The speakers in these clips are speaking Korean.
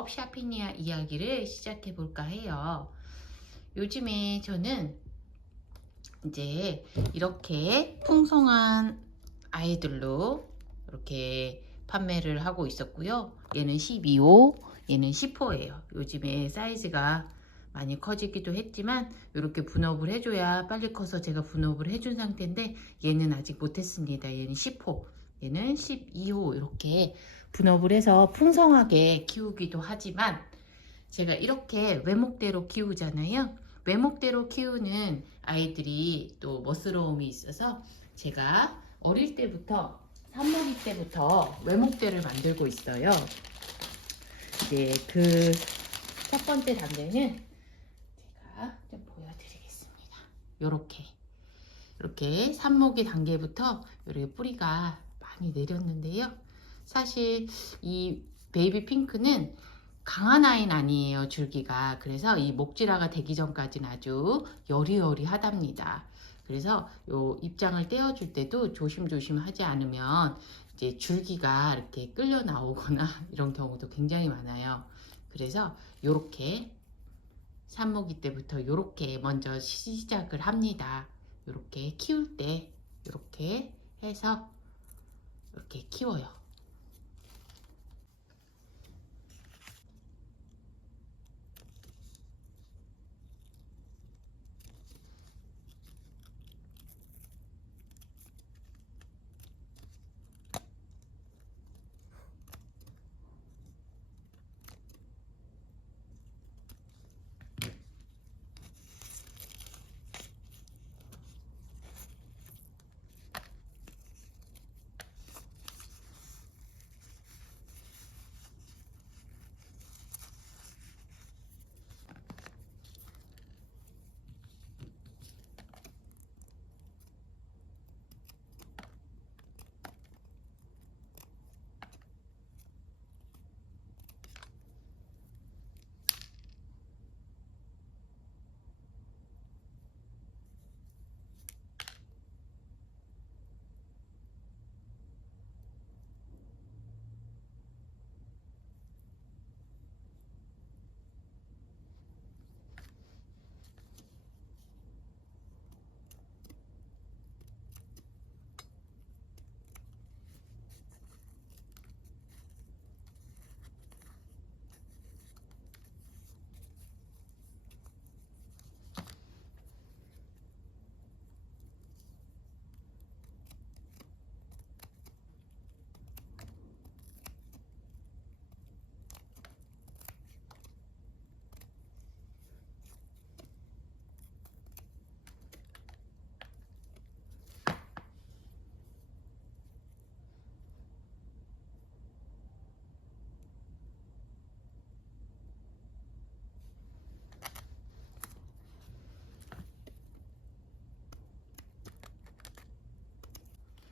방법 샤피니아 이야기를 시작해 볼까 해요. 요즘에 저는 이제 이렇게 풍성한 아이들로 이렇게 판매를 하고 있었고요. 얘는 12호, 얘는 10호예요. 요즘에 사이즈가 많이 커지기도 했지만 이렇게 분업을 해줘야 빨리 커서 제가 분업을 해준 상태인데 얘는 아직 못했습니다. 얘는 10호, 얘는 12호 이렇게 분업을 해서 풍성하게 키우기도 하지만 제가 이렇게 외목대로 키우잖아요. 외목대로 키우는 아이들이 또 멋스러움이 있어서 제가 어릴 때부터 산모기 때부터 외목대를 만들고 있어요. 이제 그 첫 번째 단계는 제가 좀 보여드리겠습니다. 이렇게 산모기 단계부터 이렇게 뿌리가 많이 내렸는데요. 사실 이 베이비 핑크는 강한 아이는 아니에요, 줄기가. 그래서 이 목질화가 되기 전까지는 아주 여리여리하답니다. 그래서 요 입장을 떼어줄 때도 조심조심 하지 않으면 이제 줄기가 이렇게 끌려 나오거나 이런 경우도 굉장히 많아요. 그래서 요렇게 산모기 때부터 요렇게 먼저 시작을 합니다. 요렇게 키울 때 요렇게 해서 이렇게 키워요.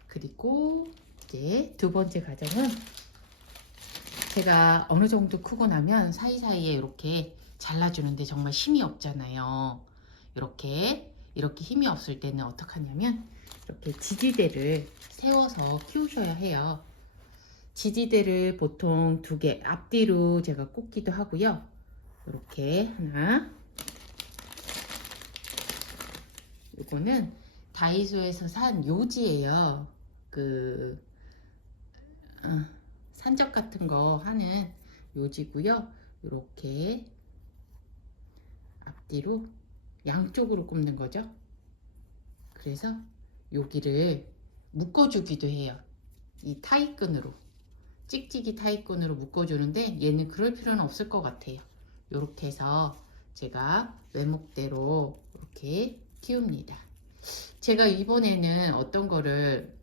그리고 이제 두 번째 과정은 제가 어느 정도 크고 나면 사이사이에 이렇게 잘라주는데 정말 힘이 없잖아요. 이렇게 힘이 없을 때는 어떻게 하냐면 이렇게 지지대를 세워서 키우셔야 해요. 지지대를 보통 2개 앞뒤로 제가 꽂기도 하고요. 이렇게 하나, 이거는 다이소에서 산 요지예요. 그 산적 같은 거 하는 요지고요. 이렇게 앞뒤로 양쪽으로 꼽는 거죠. 그래서 여기를 묶어주기도 해요. 이 타이끈으로, 찍찍이 타이끈으로 묶어주는데 얘는 그럴 필요는 없을 것 같아요. 이렇게 해서 제가 외목대로 이렇게 키웁니다. 제가 이번에는 어떤 거를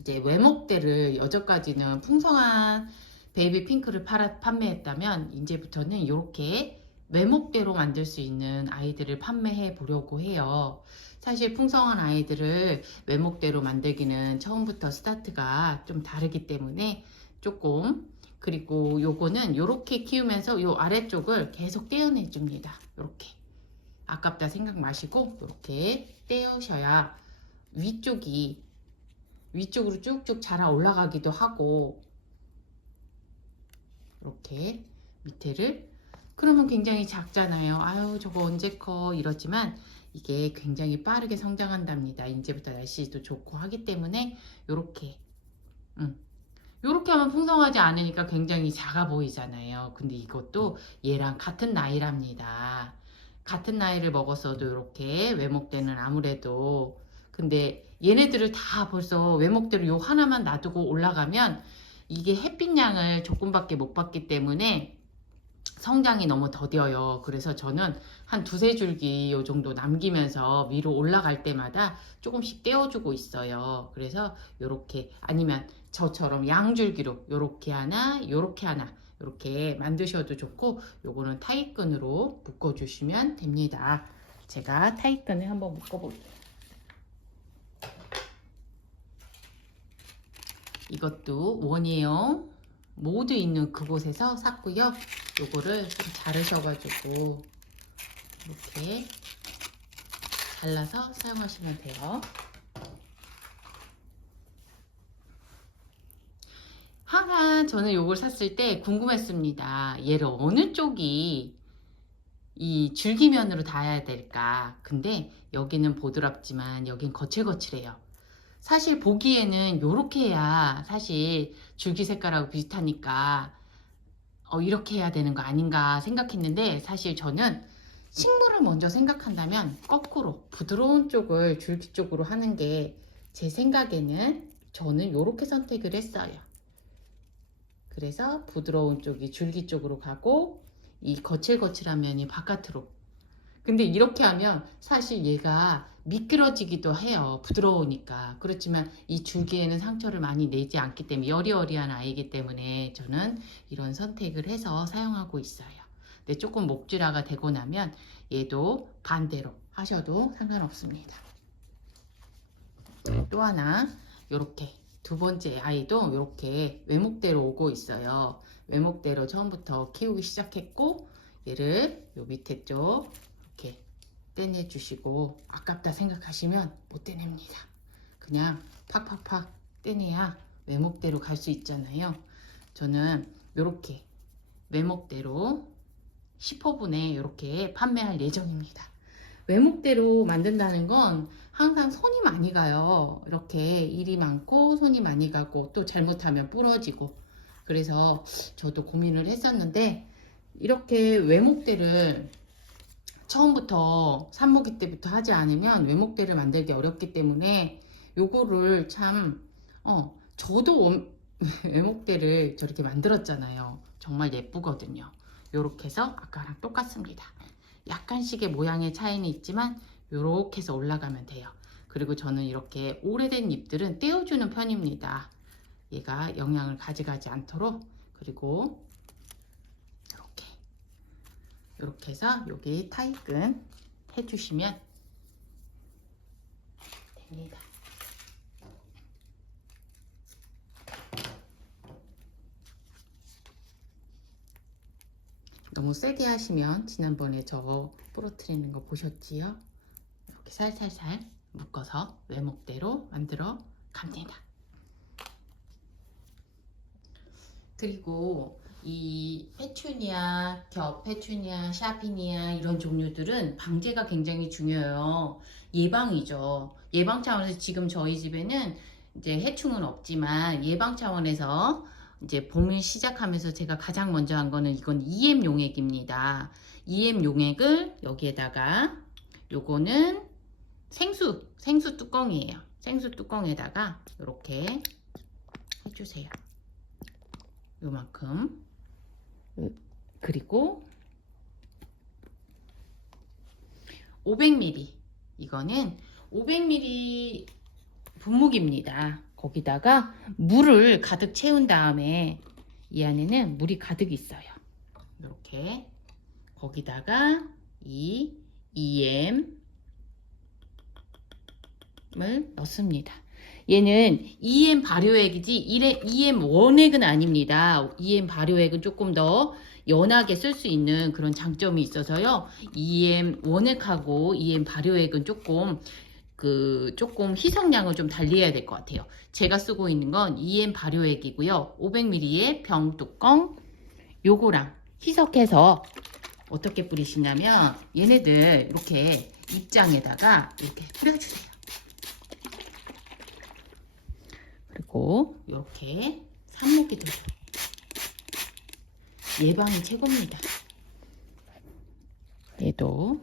이제 외목대를 여전까지는 풍성한 베이비 핑크를 판매했다면 이제부터는 이렇게 외목대로 만들 수 있는 아이들을 판매해 보려고 해요. 사실 풍성한 아이들을 외목대로 만들기는 처음부터 스타트가 좀 다르기 때문에 조금, 그리고 요거는 이렇게 키우면서 요 아래쪽을 계속 떼어내 줍니다. 이렇게 아깝다 생각 마시고 이렇게 떼우셔야 위쪽으로 쭉쭉 자라 올라가기도 하고 이렇게 밑에를. 그러면 굉장히 작잖아요. 아유 저거 언제 커 이러지만 이게 굉장히 빠르게 성장한답니다. 이제부터 날씨도 좋고 하기 때문에 요렇게 요렇게 하면 풍성하지 않으니까 굉장히 작아 보이잖아요. 근데 이것도 얘랑 같은 나이랍니다. 같은 나이를 먹었어도 이렇게 외목대는 아무래도, 근데 얘네들을 다 벌써 외목대로 요 하나만 놔두고 올라가면 이게 햇빛양을 조금밖에 못 받기 때문에 성장이 너무 더뎌요. 그래서 저는 한 두세 줄기 요 정도 남기면서 위로 올라갈 때마다 조금씩 떼어주고 있어요. 그래서 요렇게, 아니면 저처럼 양줄기로 요렇게 하나 요렇게 하나 요렇게 만드셔도 좋고, 요거는 타이끈으로 묶어 주시면 됩니다. 제가 타이끈을 한번 묶어 볼게요. 이것도 원예요. 모두 있는 그곳에서 샀고요. 요거를 좀 자르셔가지고 이렇게 잘라서 사용하시면 돼요. 항상 저는 요걸 샀을 때 궁금했습니다. 얘를 어느 쪽이 이 줄기면으로 닿아야 될까. 근데 여기는 보드랍지만 여긴 거칠거칠해요. 사실 보기에는 요렇게 해야 사실 줄기 색깔하고 비슷하니까 이렇게 해야 되는 거 아닌가 생각했는데, 사실 저는 식물을 먼저 생각한다면 거꾸로 부드러운 쪽을 줄기 쪽으로 하는 게 제 생각에는, 저는 요렇게 선택을 했어요. 그래서 부드러운 쪽이 줄기 쪽으로 가고 이 거칠거칠한 면이 바깥으로. 근데 이렇게 하면 사실 얘가 미끄러지기도 해요. 부드러우니까. 그렇지만 이 줄기에는 상처를 많이 내지 않기 때문에, 여리여리한 아이이기 때문에 저는 이런 선택을 해서 사용하고 있어요. 근데 조금 목질화가 되고 나면 얘도 반대로 하셔도 상관없습니다. 또 하나, 요렇게 두 번째 아이도 이렇게 외목대로 오고 있어요. 외목대로 처음부터 키우기 시작했고, 얘를 요 밑에 쪽 이렇게 떼내 주시고, 아깝다 생각하시면 못 떼냅니다. 그냥 팍팍팍 떼내야 외목대로 갈 수 있잖아요. 저는 이렇게 외목대로 10호분에 이렇게 판매할 예정입니다. 외목대로 만든다는 건 항상 손이 많이 가요. 이렇게 일이 많고 손이 많이 가고 또 잘못하면 부러지고, 그래서 저도 고민을 했었는데, 이렇게 외목대를 처음부터 산모기 때부터 하지 않으면 외목대를 만들기 어렵기 때문에 요거를 참 저도 외목대를 저렇게 만들었잖아요. 정말 예쁘거든요. 요렇게 해서 아까랑 똑같습니다. 약간씩의 모양의 차이는 있지만 요렇게 해서 올라가면 돼요. 그리고 저는 이렇게 오래된 잎들은 떼어주는 편입니다. 얘가 영양을 가져가지 않도록. 그리고 이렇게 해서 여기 타이끈 해주시면 됩니다. 너무 세게 하시면 지난번에 저 부러뜨리는 거 보셨지요? 이렇게 살살살 묶어서 외목대로 만들어 갑니다. 그리고 이 페추니아, 페추니아, 샤피니아 이런 종류들은 방제가 굉장히 중요해요. 예방이죠. 예방 차원에서 지금 저희 집에는 이제 해충은 없지만 예방 차원에서 이제 봄을 시작하면서 제가 가장 먼저 한 거는 이건 EM 용액입니다. EM 용액을 여기에다가, 요거는 생수 뚜껑이에요. 생수 뚜껑에다가 이렇게 해주세요. 요만큼. 그리고 500ml, 이거는 500ml 분무기입니다. 거기다가 물을 가득 채운 다음에, 이 안에는 물이 가득 있어요. 이렇게 거기다가 이 EM을 넣습니다. 얘는 EM 발효액이지 EM 원액은 아닙니다. EM 발효액은 조금 더 연하게 쓸 수 있는 그런 장점이 있어서요. EM 원액하고 EM 발효액은 조금 희석량을 좀 달리해야 될 것 같아요. 제가 쓰고 있는 건 EM 발효액이고요. 500ml의 병 뚜껑, 요거랑 희석해서 어떻게 뿌리시냐면 얘네들 이렇게 입장에다가 이렇게 뿌려주세요. 그리고 이렇게 산모기도 예방이 최고입니다. 얘도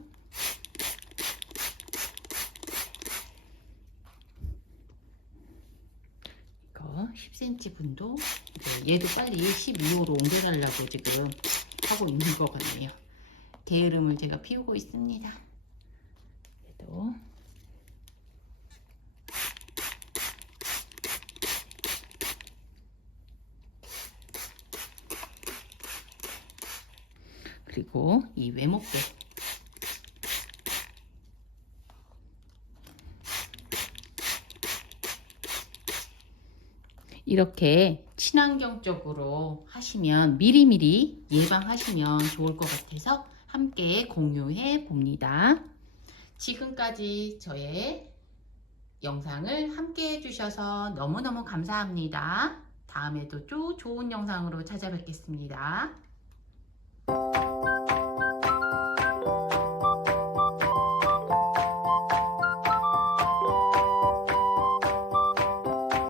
이거 10cm 분도 얘도 빨리 12호로 옮겨달라고 지금 하고 있는 것 같네요. 게으름을 제가 피우고 있습니다. 얘도 그리고 이 외목대 이렇게 친환경적으로 하시면 미리미리 예방하시면 좋을 것 같아서 함께 공유해 봅니다. 지금까지 저의 영상을 함께 해주셔서 너무너무 감사합니다. 다음에도 또 좋은 영상으로 찾아뵙겠습니다.